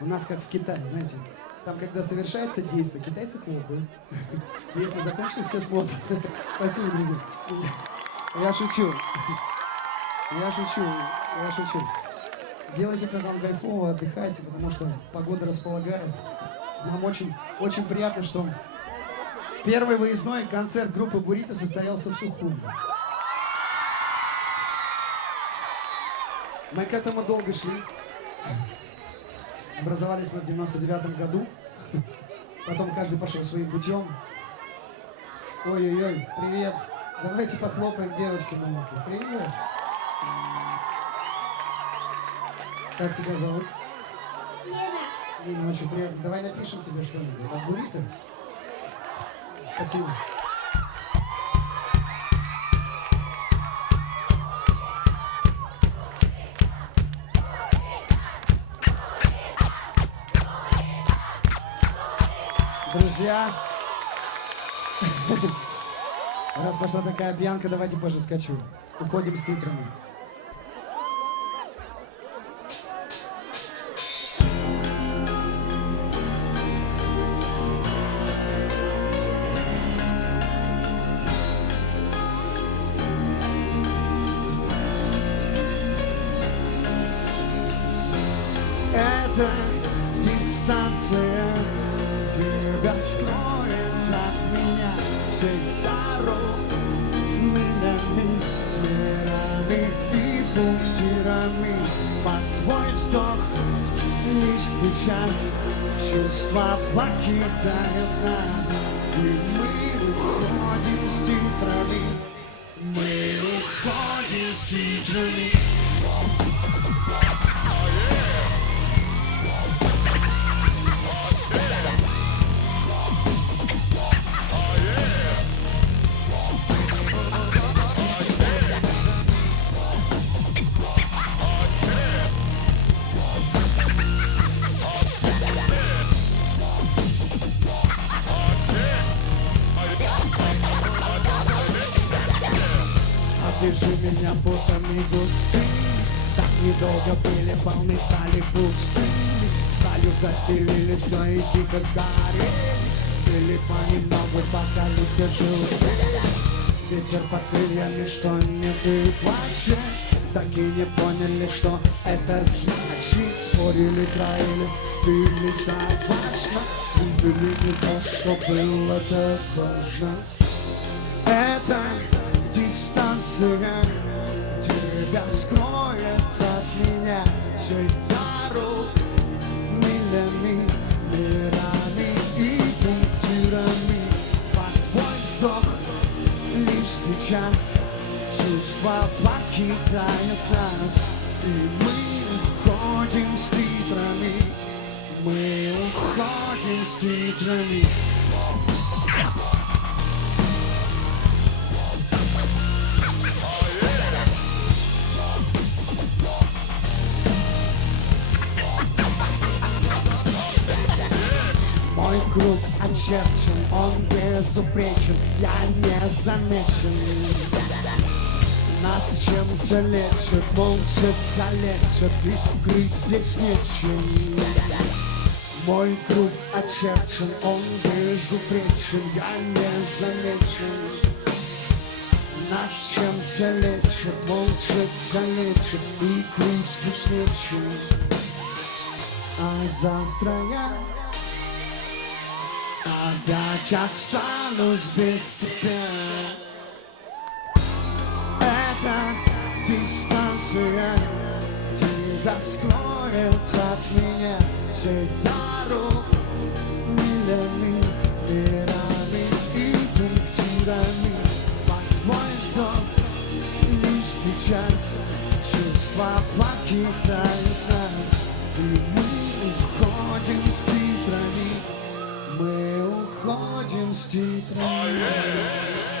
У нас как в Китае, знаете. Там, когда совершается действие, китайцы хлопают. Действие закончилось, все смотрят. Спасибо, друзья. Я шучу. Я шучу. Делайте, как вам кайфово, отдыхайте, потому что погода располагает. Нам очень приятно, что первый выездной концерт группы Бурито состоялся в Сухуми. Мы к этому долго шли. Образовались мы в 99-м году. Потом каждый пошел своим путем. Ой-ой-ой, привет. Давайте похлопаем девочке маленькой. Привет. Как тебя зовут? Лена. Лена, очень приятно. Давай напишем тебе что-нибудь. От Бурито? Спасибо. Друзья, раз пошла такая пьянка, давайте позже скачу. Уходим с титрами. Это дистанция тебя скроет от меня всех дорог, милями, мирами и буксирами. Под твой вздох лишь сейчас чувства покидают нас, и мы уходим с титрами, мы уходим с титрами. Держи меня фотами густыми, так недолго были полны, стали пустыми. Сталью застелили все и тихо сгорели. Были понемногу, пока листья желтели. Ветер под крыльями, что нет и плачет. Так и не поняли, что это значит. Спорили, троили, бились важно. Видели не то, что было так важно. Это дистанция тебя скроет от меня всей дорог, милями, мирами и пунктирами. Под твой вздох лишь сейчас чувства покидают нас, и мы уходим с титрами, мы уходим с титрами. Мой круг очерчен, он безупречен, я не замечен. Нас чем-то лечат, молча калечат, и крыть здесь нечем. Мой круг очерчен, он безупречен, я не замечен. Нас чем-то лечат, молча калечат, и крыть здесь нечем. А завтра я опять останусь без тебя. Эта дистанция тебя скроет от меня всей дорог, милями, мирами и пунктирами. Под твой вздох лишь сейчас чувства покидают нас, и мы уходим с титрами. Мы уходим с титрами.